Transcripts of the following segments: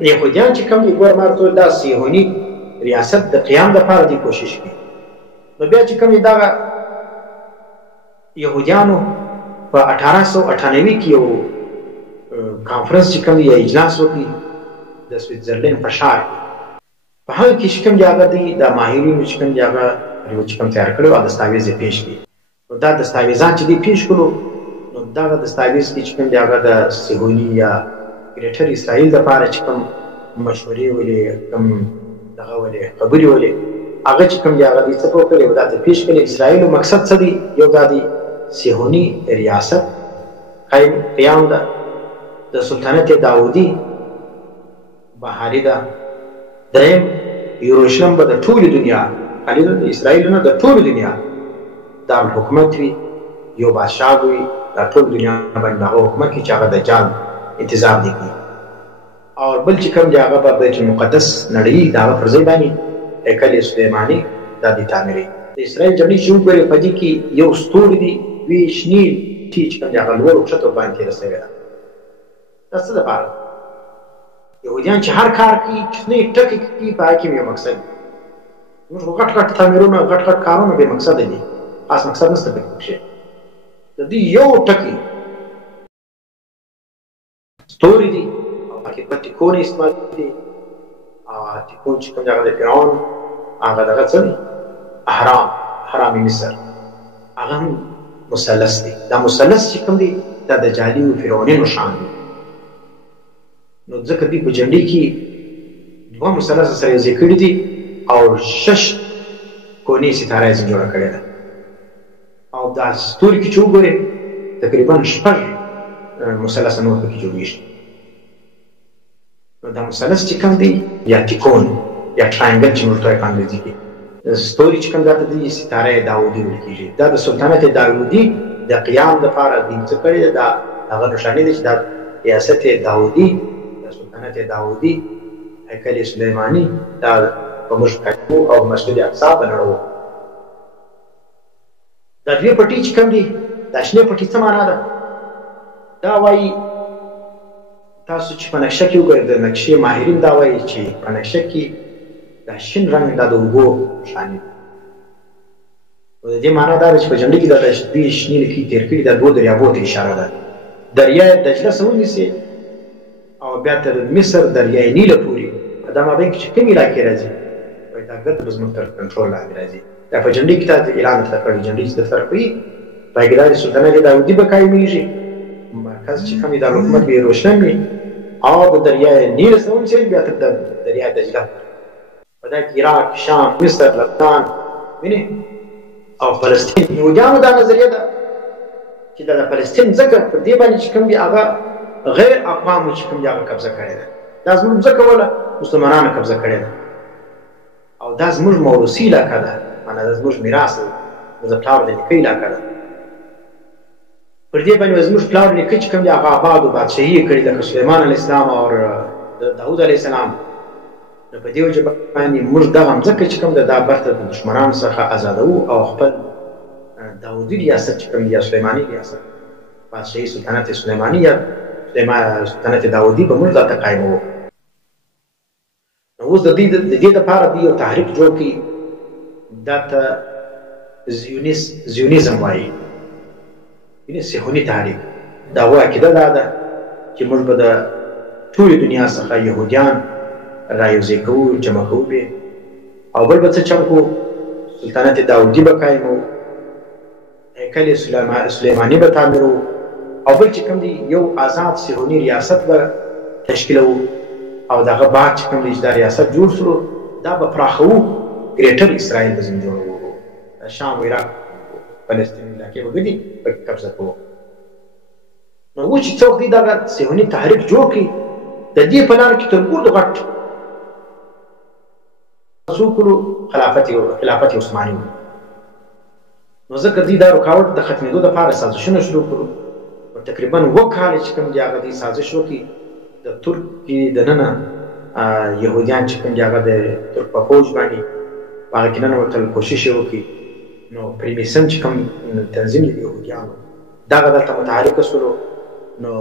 یهودیان چې کوم دي ګوره ما ورته وویل دا صهیوني ریاست د قیام دپاره دوی کوشش کوي. نو بیا چې کوم دي دغه یهودیانو په 1898 کې یو کانفرنس چې کوم دی یا اجلاس وکړي د سویټزرلینډ په ښار کې. په هغه کې چې کوم دی هغه دوی د ماهرینو چې کوم دی هغه چې کوم تیار کړی او دستاویز یې پیش کړي. نو دا دستاویزات چې دوی پیش کړو نو دغه دستاویز کې چې کوم دی هغه د صهیوني یا ګریټر اسرائیل دپاره چې کوم مشورې ولې کوم دغه ولې خبرې ولې هغه چې کوم دی هغه دوی څه وکړي او دا ته پیش کړي. اسرائیلو مقصد څه دی؟ یو دا دی صهیوني ریاست قیام ده، د سلطنت داودي بهاري ده، دریم یروشلم به د ټولې دنیا خالي د اسرائیلو نه د ټولې دنیا دارالحکومت وي، یو بادشاه وي د ټول دنیا باندې هغه حکومت کوي چې هغه دجال انتظام دی کوي. او بل چې کوم دی هغه به بیت المقدس نړۍ د هغه پر ځای باندې هیکل سلیماني دا دی تعمیروي. د اسرائیل جنډې چې وګورې په دې کې یو ستوری دی دوی شنې ټي چې کوم دی هغه لوړ اوچتو باندې تېره سوې ده. دا څه دپاره؟ یهودیان چې هر کار کوي کوچنۍ ټکي کوي په هغه کې یو مقصد وي. زموږ خو غټ غټ تعمیرونه غټ غټ کارونه بې مقصده دي، خاص مقصد نشته پکې کښې. د دوی یو ټکي ستوري دي او پکې دوه ټیکونه استعمال دي. ټیکون چې کوم دی هغه د فرعون هغه دغه څه دی اهرام مصر هغه هم مثلث دی. دا مثلث چې کوم دی دا د جعلي و فرعونینو شان دی. نو ځکه دوی په جنډې کې دوه مثلث سره یو ځای کړي دي او 6 کونې ستاره یې جوړه کړې ده. او دا ستوري کې چې وګورې تقریبا 6 مثلث نور پکې جوړېږي. نو دا مثلث چې کوم دی یا ټیکون یا ټراینګل چې موږ ته په انګریزي کې ستوري چې کوم دا د ستاره داودي ویل کېږي. دا د سلطنت داودي د قیام دپاره دوی څه کړي ده؟ دا هغه نښانې ده چې دا ریاست داودي د سلطنت داودي هیکل سلیماني دا په موږ کوو او مسجد اقصی به نړوو. دا دوې پټي چې کوم دي دا شنې پټي څه معنا ده؟ دا وایي تاسو چې په نقشه کې وګورئ د نقشې ماهرین دا وایي چې په نقشه کې دا شین رنګ دا د اوبو نښانې ده. او د دې معنا دا ده چې په جنډې کې دا دوی شنې لیکې تېر کړي دا دوو دریابو ته اشاره ده. دریای دجله څه ونیسي او بیا تر مصر دریای نیله پورې په دا مابین کې چې کوم علاقې راځي وایي دا ګرد به زموږ تر کنټرول لاندې راځي. دا په جنډې کې دا اعلان درته کړی جنډې چې درته کوي په هغې کې دا د سلطنت داودي به قایمېږي. مرکز چې کوم یې دارالحکومت به یروشلم وي او د دریای نیل څخه ونیسي بیا تر دریای دجله په دا کې عراق، شام، مصر، لبنان وینې او فلسطین. یهودیانو دا نظریه ده چې دا د فلسطین ځکه په دې باندې چې کوم دي هغه غیر اقوامو چې کوم دي هغه قبضه کړې ده. دا زموږ ځکه وله مسلمانانو قبضه کړې ده او دا زموږ موروثي علاقه ده، معنی دا زموږ میراث ده، د پلار د نیکه علاقه ده. پر دې باندې زموږ پلار نیکه چې کوم دي هغه آباد و بادشاهي یې کړې لکه سلیمان علیه السلام او داود علیه السلام. نو په دې وجه باندې موږ دغه مځکه چې کوم ده دا برته د دښمنانو څخه ازادوو او خپل داودي ریاست چې کوم دی یا سلیماني ریاست بادشاهي سلطنت سلیماني یا سلطنت داودي به موږ ځاته قایموو. نو اوس د دې دپاره دوی یو تحریک جوړ کړي دا ته زیونیزم وایي، یعنې صهیوني تحریک. د هغوی عقیده دا ده چې موږ به د ټولې دنیا څخه یهودیان رایوځای کوو، جمع کوو به او بل به څه چم کوو سلطنت داودي به قایموو، هیکل سلیماني به تعمیروو او بل چې کوم دی یو آزاد صهیوني ریاست به تشکیلوو او د هغه بعد چې کوم دی چې دا ریاست جوړ شو دا به پراخوو. ګریټر اسرائیل به ځینې جوړوو، شام و عراق فلسطین علاقې به ګدي پکې قبضه کوو. نو اوس چې څوک دی دغه صهیوني تحریک جوړ کړي د دې په لاره کې تر ټولو غټ څوک کړو خلافت عثماني و. نو ځکه دوی دا رکاوټ د ختمېدو دپاره سازشونه شروع کړو. تقریبا 7 کاله چې کوم دی هغه دوی سازش وکړي د ترک دننه یهودیان چې کوم دی هغه د ترک په فوج باندې په هغه کې ننوتل کوشش یې وکړي. نو پریمیسن چې کوم تنظیم د یهودیانو دغه دلته متحرکه شولو. نو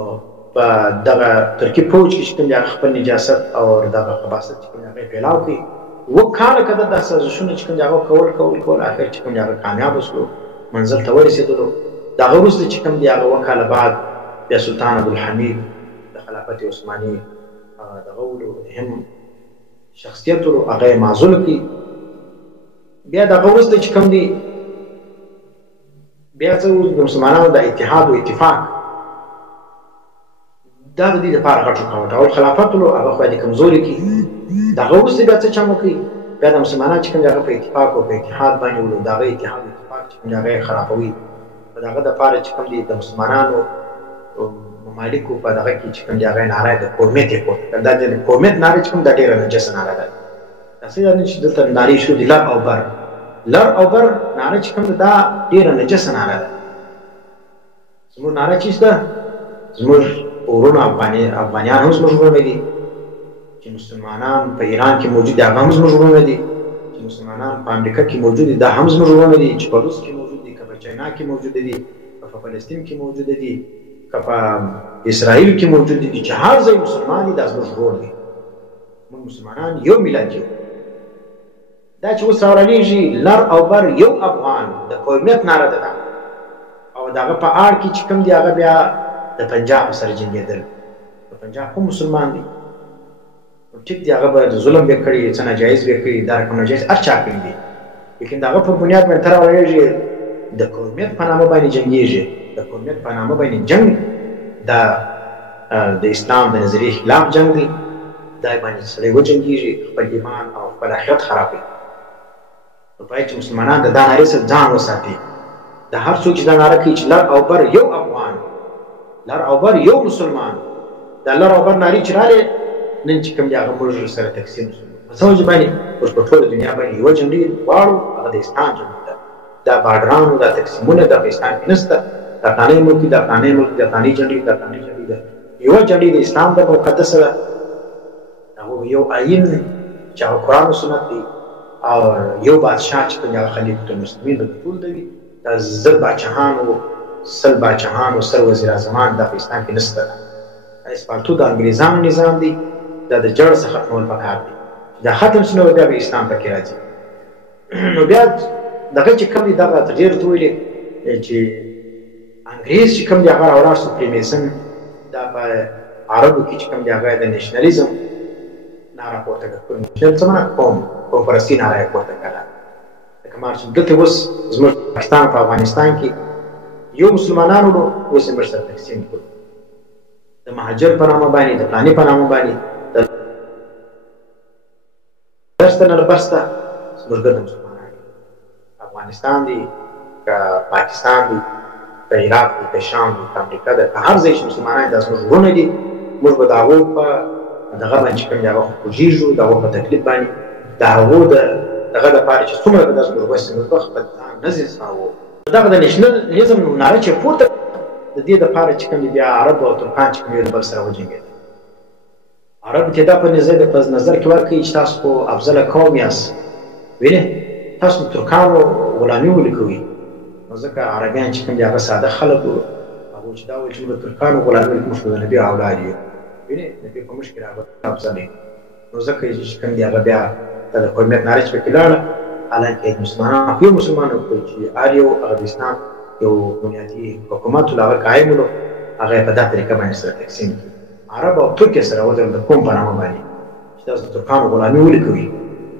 په دغه ترکي پوځ کې چې کوم دی هغه خپل نجاست او دغه خباثت چې کوم دی هغه پیلاو کړي. 7 کاله که د سازشونه چې کوم دی هغه کول اخر چې کوم دی هغه کامیاب شو، منزل ته ورسېدلو. د هغه وروسته چې کوم دی هغه 7 کاله بعد بیا سلطان عبدالحمید د خلافت عثماني دغه ولو هم شخصیت ولو هغه یې معزول کړي. بیا د هغه وروسته چې کوم دی بیا څه د مسلمانانو د اتحاد او اتفاق دا د دې لپاره غټ رکاوټ او خلافت ولو هغه خو دې کمزوري کړي. د هغه وروسته بیا څه چم وکړي، بیا د مسلمانانو چې کوم دی هغه په اتفاق او په اتحاد باندې ولو د هغه اتحاد او اتفاق چې کوم دی هغه یې خرابوي. په دغه دپاره چې کوم دی د مسلمانانو ممالکو په دغه کې چې کوم دی هغه ناره د قومیت یې پورته کړه. دا د قومیت ناره چې کوم دا ډېره نجسه ناره ده. داسې نه چې دلته نارې شو دي لر او بر. لر او بر ناره چې کوم دا ډېره نجسه ناره ده. زموږ ناره چې ده، زموږ ورونه افغانیان هم زموږ ورونه دي، چې مسلمانان په ایران کې موجود دي هغه هم زموږ ورونه دي، چې مسلمانان په امریکا کې موجود دي دا هم زموږ ورونه دي، چې په روس کې موجود دي، که په چاینا کې موجود دي، که په فلسطین کې موجود دي، که په اسرائیل کې موجود دي، چې هر ځای مسلمان دي دا زموږ ورور دي. موږ مسلمانان یو ملت یو. دا چې اوس راورانېږي لر او بر یو افغان د قومیت ناره ده او د هغه په اړ کې چې کوم دی هغه بیا د پنجاب سره جنګېدل. د پنجاب هم مسلمان دي، ټیک دی هغه به ظلم به کړي، څه ناجایز به کړي، دا رقم ناجایز هر چا کړي دي، لیکن د هغه په بنیاد باندې ته راورانېږي د قومیت په نامه باندې جنګېږي. د قومیت په نامه باندې جنګ دا د اسلام د نظریې خلاف جنګ دی. دا باندې سړی وجنګېږي، خپل ایمان او خپل آخرت خرابوي. نو باید چې مسلمانان د دا نارې څخه ځان وساتي. د هر څوک چې دا ناره کوي چې لر او بر یو افغان، لر او بر یو مسلمان، دا لر او بر نارې چې راغلې نن چې کوم دی هغه موږ سره تقسیم شو. په څه وجه باندې اوس په ټوله دنیا باندې یوه جنډې غواړو، هغه د اسلام جنډې ده. دا بارډرانو دا تقسیمونه دا په اسلام کې نشته. دا فلانی ملک دی، دا فلانی ملک دی، دا فلانی جنډې، دا فلانی جنډې ده. یوه جنډې د اسلام ده، مقدسه ده. هغه یو آیین چې هغه قرآن او سنت دی، او یو بادشاه چې کوم هغه خلیفة المسلمین د ټول دی. دا 1000 باچاهان او 100 باچاهان او 100 وزیر اعظمان دا په اسلام کې نشته. دا اسپارتو د انګریزانو نظام دی، دا د جړ څخه ختمول پکار دی. دا ختم شي نو بیا به اسلام پکې راځي. نو بیا دغه چې کوم دی دغه تغیر ته ویلې چې انګریز چې کوم دی هغه راوړه سوپریمیزم، دا په عربو کې چې کوم دی هغه د نیشنلیزم ناره پورته کړه. نیشنل څه معنا؟ قوم پرستي ناره یې پورته کړه. لکه ما چې دلته اوس زموږ پاکستان په افغانستان کې یو مسلمانانو نو اوس یې موږ سره تقسیم کړو د مهاجر په نامه باندې، د فلاني په نامه باندې، د درسته نه بسته زموږ ګرده مسلمانان دي. افغانستان دی که پاکستان دی که عراق دی که شام دی که امریکا دی که هر ځای چې مسلمانان دا زموږ وروڼه دي. موږ به د هغو په دغه باندې چې کوم دی هغه خوږېږو، د هغو په تکلیف باندې، د هغو دغه دپاره چې څومره به دا زموږ وس موږ به خپل ځان نه ځنځاروو. دغه د نیشنلیزم ناره چې پورته د دې دپاره چې کوم دی بیا عرب او ترکان چې کوم یو د بل سره وجنګېدل. عرب ته دا په نظر کې ورکوي چې تاسو خو افضله قوم یاست، وینې تاسو ترکانو غلامي ولې کوئ؟ نو ځکه عربیان چې کوم دی هغه ساده خلک وو، هغو چې دا وایي چې موږ د ترکانو غلامي وکړو، موږ خو د نبي اولاد یو. وینې نبي په موږ کې راغلی افضل دی. نو ځکه چې کوم دی هغه بیا د قومیت ناره چې پکې لاړه، حالانکه مسلمانان یو مسلمان وکړي چې هر یو هغه د اسلام یو بنیادي حکومت ول هغه قایم ولو، هغه یې په دا طریقه باندې سره تقسیم کړي. عرب او ترکیه سره ودرېدل د قوم په نامه باندې چې تاسو د ترکانو غلامي ولې کوئ؟